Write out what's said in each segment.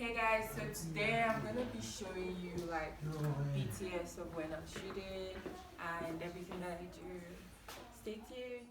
Hey guys, so today I'm gonna be showing you like BTS of when I'm shooting and everything that I do. Stay tuned.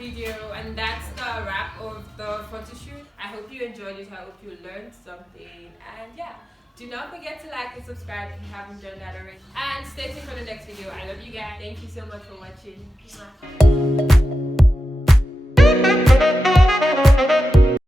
video, and that's the wrap of the photo shoot. I hope you enjoyed it. I hope you learned something. And yeah, do not forget to like and subscribe if you haven't done that already. And stay tuned for the next video. I love you guys. Thank you so much for watching. Mwah.